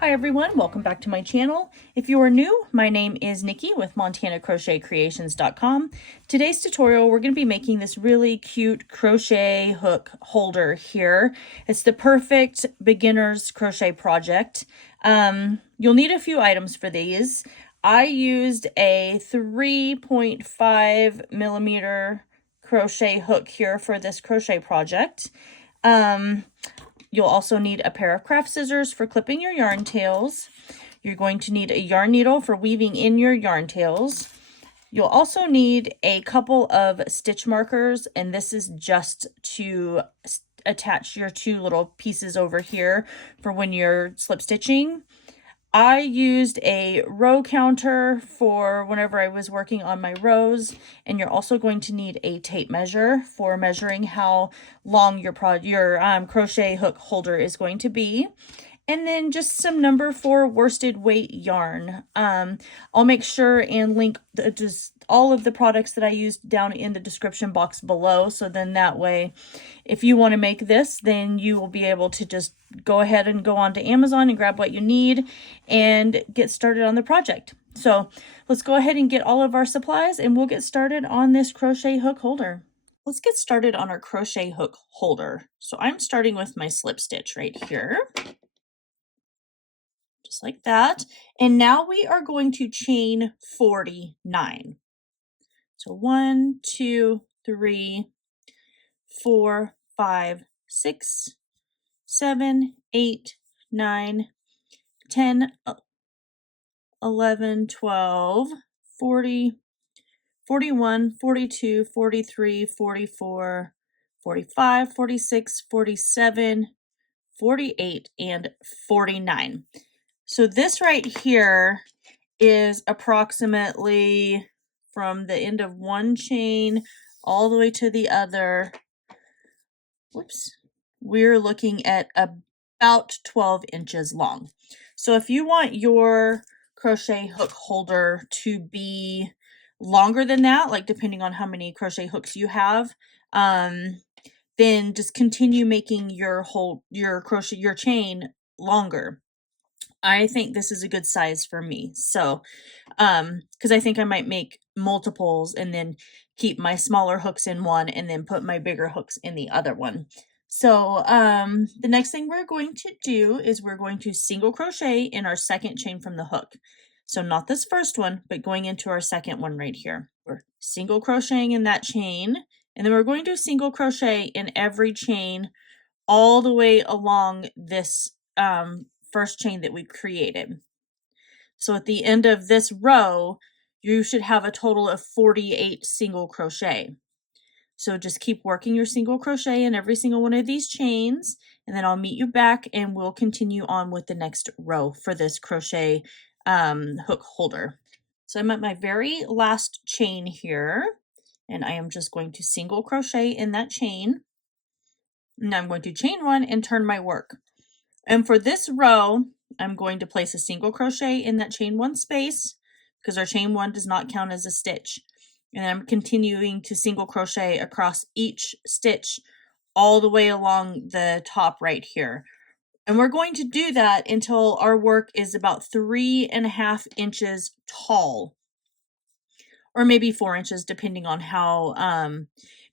Hi everyone, welcome back to my channel. If you are new, my name is Nikki with MontanaCrochetCreations.com. Today's tutorial, we're going to be making this really cute crochet hook holder here. It's the perfect beginner's crochet project. You'll need a few items for these. I used a 3.5 millimeter crochet hook here for this crochet project. You'll also need a pair of craft scissors for clipping your yarn tails. You're going to need a yarn needle for weaving in your yarn tails. You'll also need a couple of stitch markers, and this is just to attach your two little pieces over here for when you're slip stitching. I used a row counter for whenever I was working on my rows, and you're also going to need a tape measure for measuring how long your crochet hook holder is going to be. And then just some number 4 worsted weight yarn. I'll make sure and link just all of the products that I used down in the description box below. So then that way, if you want to make this, then you will be able to just go ahead and go on to Amazon and grab what you need and get started on the project. So let's go ahead and get all of our supplies and we'll get started on this crochet hook holder. Let's get started on our crochet hook holder. So I'm starting with my slip stitch right here. Just like that. And now we are going to chain 49. So 1, 2, 3, 4, 5, 6, 7, 8, 9, 10, 11, 12, 40, 41, 42, 43, 44, 45, 46, 47, 48, and 49. So this right here is approximately from the end of one chain all the way to the other. Whoops. We're looking at about 12 inches long. So if you want your crochet hook holder to be longer than that, like depending on how many crochet hooks you have, then just continue making your chain longer. I think this is a good size for me. So, because I think I might make multiples and then keep my smaller hooks in one and then put my bigger hooks in the other one. So, the next thing we're going to do is we're going to single crochet in our second chain from the hook. So not this first one, but going into our second one right here. We're single crocheting in that chain, and then we're going to single crochet in every chain all the way along this, first chain that we created. So at the end of this row, you should have a total of 48 single crochet. So just keep working your single crochet in every single one of these chains, and then I'll meet you back and we'll continue on with the next row for this crochet hook holder. So I'm at my very last chain here, and I am just going to single crochet in that chain. And I'm going to chain 1 and turn my work. And for this row, I'm going to place a single crochet in that chain 1 space because our chain 1 does not count as a stitch. And I'm continuing to single crochet across each stitch all the way along the top right here. And we're going to do that until our work is about 3.5 inches tall, or maybe 4 inches, depending on how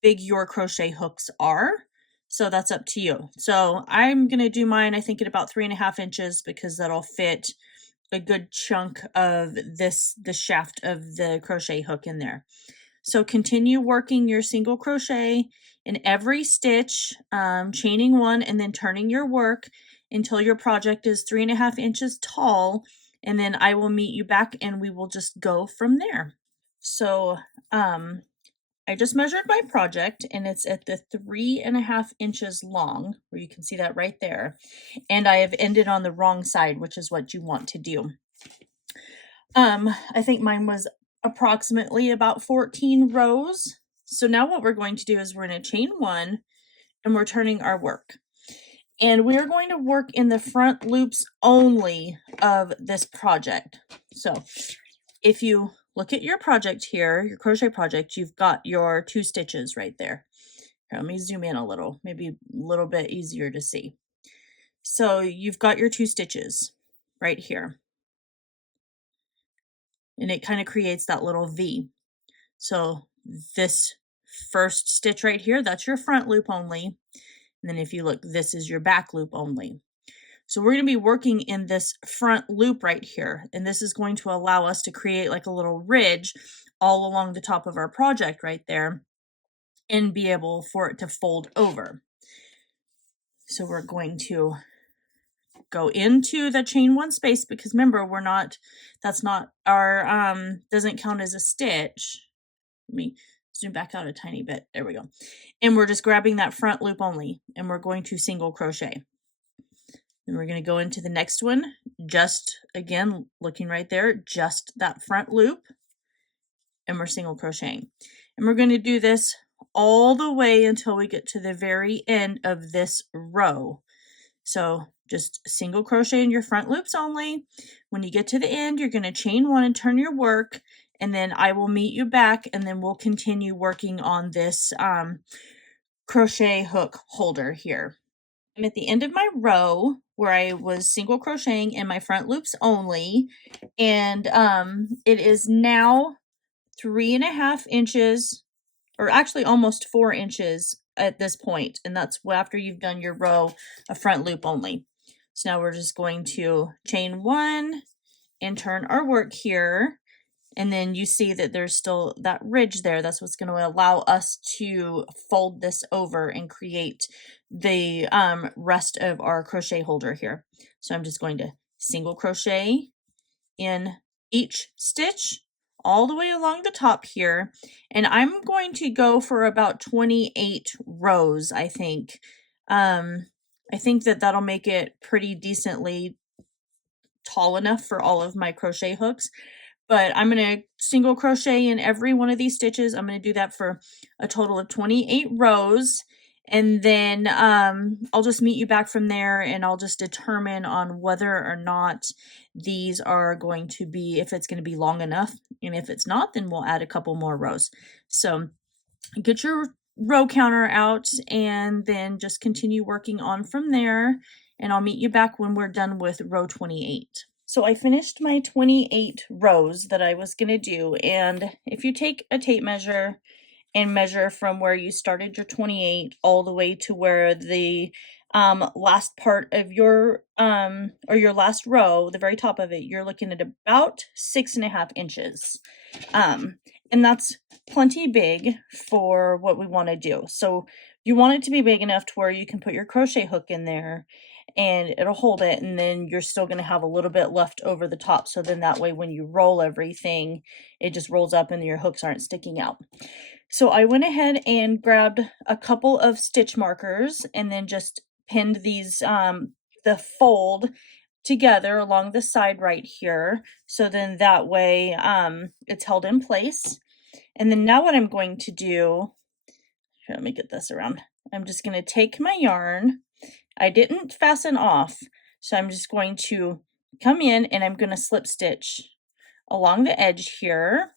big your crochet hooks are. So that's up to you. So I'm going to do mine, I think, at about 3.5 inches because that'll fit a good chunk of the shaft of the crochet hook in there. So continue working your single crochet in every stitch, chaining 1 and then turning your work until your project is 3.5 inches tall. And then I will meet you back and we will just go from there. So, I just measured my project and it's at the 3.5 inches long, where you can see that right there. And I have ended on the wrong side, which is what you want to do. I think mine was approximately about 14 rows. So now what we're going to do is we're going to chain 1 and we're turning our work. And we're going to work in the front loops only of this project. So if you look at your project here, your crochet project, you've got your 2 stitches right there. Here, let me zoom in a little, maybe a little bit easier to see. So you've got your 2 stitches. right here. And it kind of creates that little V. So this first stitch right here, that's your front loop only. And then if you look, this is your back loop only. So we're going to be working in this front loop right here. And this is going to allow us to create like a little ridge all along the top of our project right there and be able for it to fold over. So we're going to go into the chain one space because remember, that's not our, doesn't count as a stitch. Let me zoom back out a tiny bit. There we go. And we're just grabbing that front loop only, and we're going to single crochet. Then we're going to go into the next one, just again, looking right there, just that front loop, and we're single crocheting. And we're going to do this all the way until we get to the very end of this row. So just single crochet in your front loops only. When you get to the end, you're going to chain one and turn your work, and then I will meet you back, and then we'll continue working on this crochet hook holder here. I'm at the end of my row where I was single crocheting in my front loops only, and it is now 3.5 inches, or actually almost 4 inches at this point, and that's after you've done your row of front loop only. So now we're just going to chain one and turn our work here, and then you see that there's still that ridge there. That's what's going to allow us to fold this over and create the rest of our crochet holder here. So I'm just going to single crochet in each stitch all the way along the top here, and I'm going to go for about 28 rows, I think. I think that that'll make it pretty decently tall enough for all of my crochet hooks. But I'm going to single crochet in every one of these stitches. I'm going to do that for a total of 28 rows. And then I'll just meet you back from there, and I'll just determine on whether or not these are going to be, if it's going to be long enough. And if it's not, then we'll add a couple more rows. So get your row counter out and then just continue working on from there. And I'll meet you back when we're done with row 28. So I finished my 28 rows that I was going to do, and if you take a tape measure and measure from where you started your 28 all the way to where the last part of your or your last row, the very top of it, you're looking at about 6.5 inches. And that's plenty big for what we want to do. So you want it to be big enough to where you can put your crochet hook in there and it'll hold it, and then you're still going to have a little bit left over the top, so then that way when you roll everything, it just rolls up and your hooks aren't sticking out. So I went ahead and grabbed a couple of stitch markers and then just pinned these the fold together along the side right here, so then that way it's held in place. And then now what I'm going to do, here, let me get this around, I'm just going to take my yarn. I didn't fasten off, so I'm just going to come in and I'm going to slip stitch along the edge here,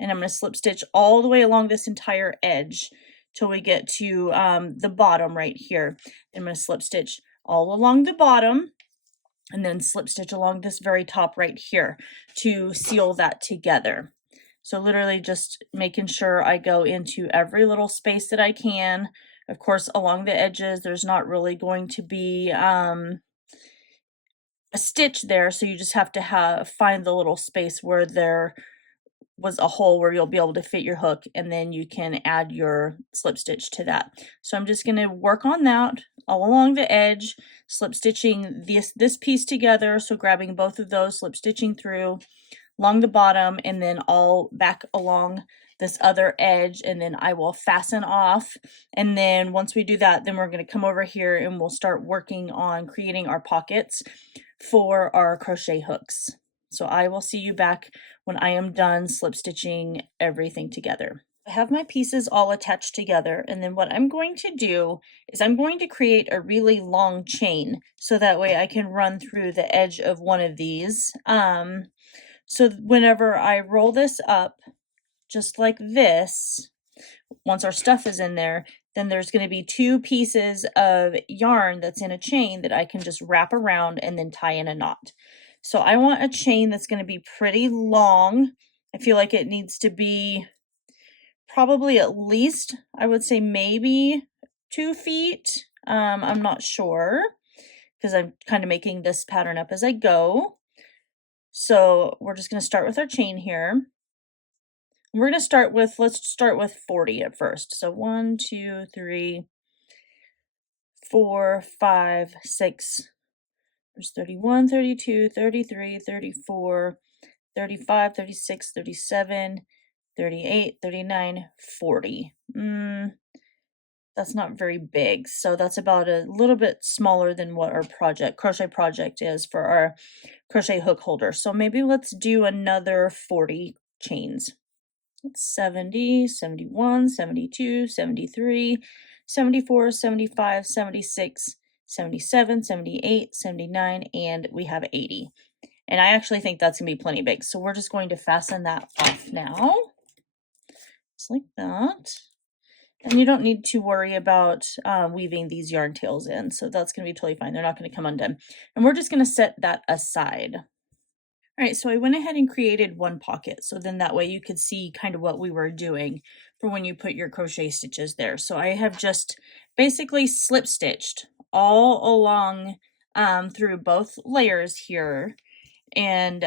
and I'm going to slip stitch all the way along this entire edge till we get to the bottom right here. I'm going to slip stitch all along the bottom and then slip stitch along this very top right here to seal that together. So literally just making sure I go into every little space that I can. Of course, along the edges, there's not really going to be a stitch there, so you just have to find the little space where there was a hole where you'll be able to fit your hook, and then you can add your slip stitch to that. So I'm just going to work on that all along the edge, slip stitching this piece together, so grabbing both of those, slip stitching through along the bottom, and then all back along this other edge, and then I will fasten off. And then once we do that, then we're going to come over here and we'll start working on creating our pockets for our crochet hooks. So I will see you back when I am done slip stitching everything together. I have my pieces all attached together, and then what I'm going to do is I'm going to create a really long chain so that way I can run through the edge of one of these. So whenever I roll this up just like this, once our stuff is in there, then there's going to be 2 pieces of yarn that's in a chain that I can just wrap around and then tie in a knot. So I want a chain that's going to be pretty long. I feel like it needs to be probably at least, I would say maybe 2 feet. I'm not sure because I'm kind of making this pattern up as I go. So we're just going to start with our chain here. We're going to start with, let's start with 40 at first. So 1, 2, 3, 4, 5, 6, there's 31, 32, 33, 34, 35, 36, 37, 38, 39, 40. That's not very big. So that's about a little bit smaller than what our crochet project is for our crochet hook holder. So maybe let's do another 40 chains. It's 70, 71, 72, 73, 74, 75, 76, 77, 78, 79, and we have 80. And I actually think that's going to be plenty big. So we're just going to fasten that off now. Just like that. And you don't need to worry about weaving these yarn tails in. So that's going to be totally fine. They're not going to come undone. And we're just going to set that aside. All right, so I went ahead and created 1 pocket. So then that way you could see kind of what we were doing for when you put your crochet stitches there. So I have just basically slip stitched all along through both layers here. And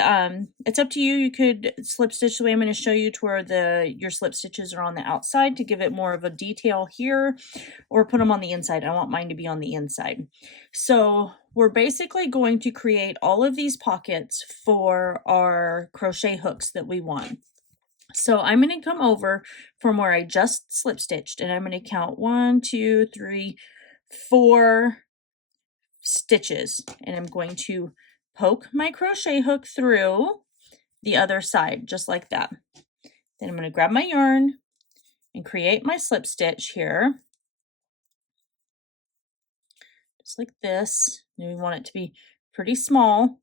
it's up to you. You could slip stitch the way I'm going to show you to where your slip stitches are on the outside to give it more of a detail here, or put them on the inside. I want mine to be on the inside. So we're basically going to create all of these pockets for our crochet hooks that we want. So I'm going to come over from where I just slip stitched, and I'm going to count 1, 2, 3, 4 stitches, and I'm going to poke my crochet hook through the other side, just like that. Then I'm going to grab my yarn and create my slip stitch here, just like this. And we want it to be pretty small.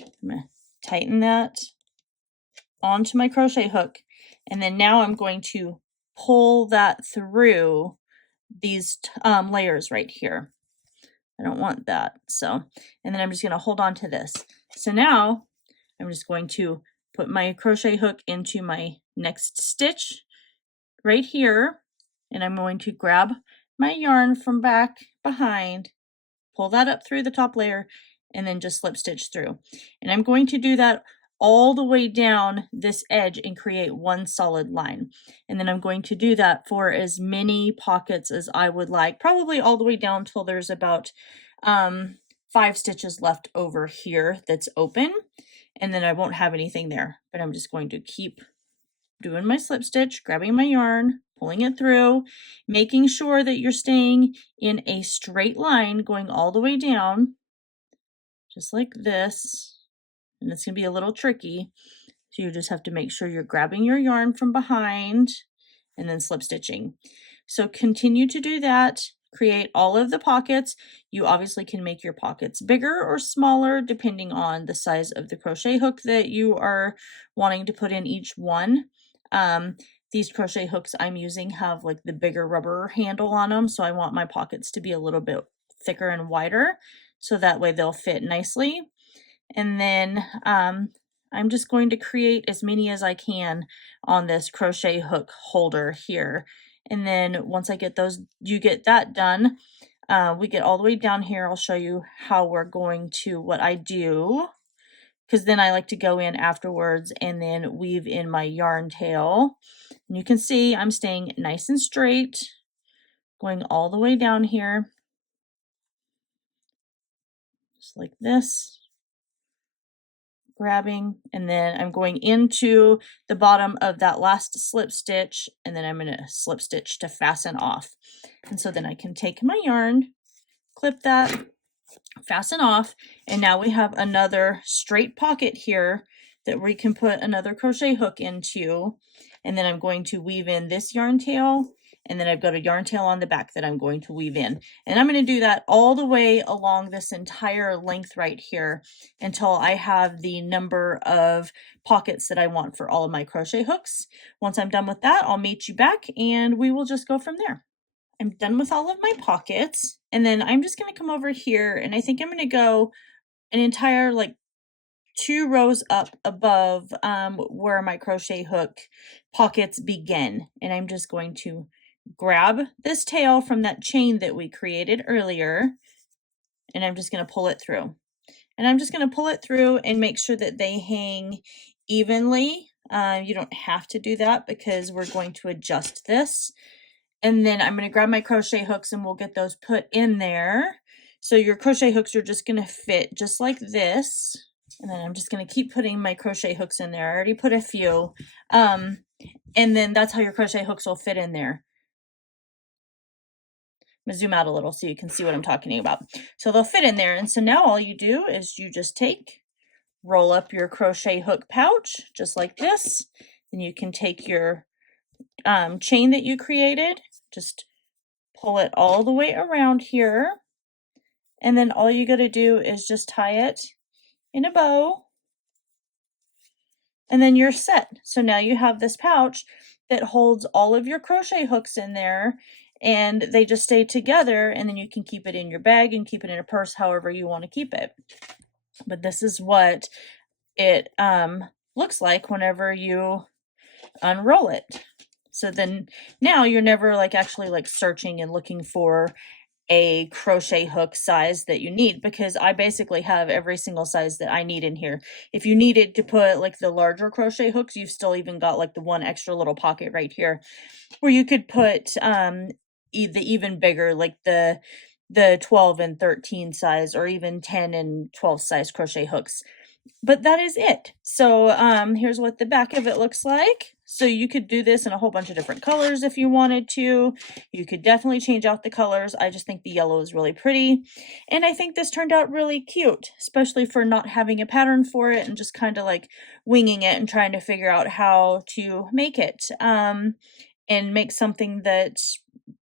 I'm going to tighten that onto my crochet hook, and then now I'm going to pull that through these layers right here. I don't want that. So, and then I'm just going to hold on to this. So now I'm just going to put my crochet hook into my next stitch right here, and I'm going to grab my yarn from back behind, pull that up through the top layer, and then just slip stitch through. And I'm going to do that all the way down this edge and create 1 solid line. And then I'm going to do that for as many pockets as I would like, probably all the way down till there's about 5 stitches left over here that's open, and then I won't have anything there. But I'm just going to keep doing my slip stitch, grabbing my yarn, pulling it through, making sure that you're staying in a straight line going all the way down, just like this. And it's going to be a little tricky. So you just have to make sure you're grabbing your yarn from behind and then slip stitching. So continue to do that. Create all of the pockets. You obviously can make your pockets bigger or smaller depending on the size of the crochet hook that you are wanting to put in each one. These crochet hooks I'm using have like the bigger rubber handle on them. So I want my pockets to be a little bit thicker and wider, so that way they'll fit nicely. And then I'm just going to create as many as I can on this crochet hook holder here. And then once I get you get that done, we get all the way down here. I'll show you how we're going to, what I do, because then I like to go in afterwards and then weave in my yarn tail. And you can see I'm staying nice and straight, going all the way down here, just like this. Grabbing, and then I'm going into the bottom of that last slip stitch, and then I'm going to slip stitch to fasten off. And so then I can take my yarn, clip that, fasten off, and now we have another straight pocket here that we can put another crochet hook into. And then I'm going to weave in this yarn tail and then I've got a yarn tail on the back that I'm going to weave in. And I'm going to do that all the way along this entire length right here until I have the number of pockets that I want for all of my crochet hooks. Once I'm done with that, I'll meet you back and we will just go from there. I'm done with all of my pockets, and then I'm just going to come over here, and I think I'm going to go an entire like 2 rows up above where my crochet hook pockets begin. And I'm just going to grab this tail from that chain that we created earlier, and I'm just going to pull it through. And I'm just going to pull it through and make sure that they hang evenly. You don't have to do that because we're going to adjust this. And then I'm going to grab my crochet hooks and we'll get those put in there. So your crochet hooks are just going to fit just like this. And then I'm just going to keep putting my crochet hooks in there. I already put a few. And then that's how your crochet hooks will fit in there. I'm going to zoom out a little so you can see what I'm talking about. So they'll fit in there. And so now all you do is you just roll up your crochet hook pouch just like this. Then you can take your chain that you created, just pull it all the way around here, and then all you got to do is just tie it in a bow, and then you're set. So now you have this pouch that holds all of your crochet hooks in there, and they just stay together, and then you can keep it in your bag and keep it in a purse however you want to keep it. But this is what it looks like whenever you unroll it. So then now you're never like actually like searching and looking for a crochet hook size that you need, because I basically have every single size that I need in here. If you needed to put like the larger crochet hooks, you've still even got like the one extra little pocket right here where you could put the even bigger, like the 12 and 13 size, or even 10 and 12 size crochet hooks. But that is it. So here's what the back of it looks like. So you could do this in a whole bunch of different colors if you wanted to. You could definitely change out the colors. I just think the yellow is really pretty. And I think this turned out really cute, especially for not having a pattern for it and just kind of like winging it and trying to figure out how to make it and make something that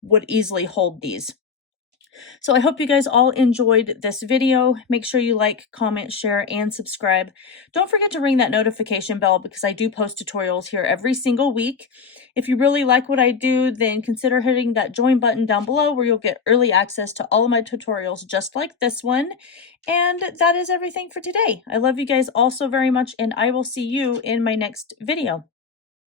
would easily hold these. So I hope you guys all enjoyed this video. Make sure you like, comment, share, and subscribe. Don't forget to ring that notification bell because I do post tutorials here every single week. If you really like what I do, then consider hitting that join button down below where you'll get early access to all of my tutorials just like this one. And that is everything for today. I love you guys all so very much, and I will see you in my next video.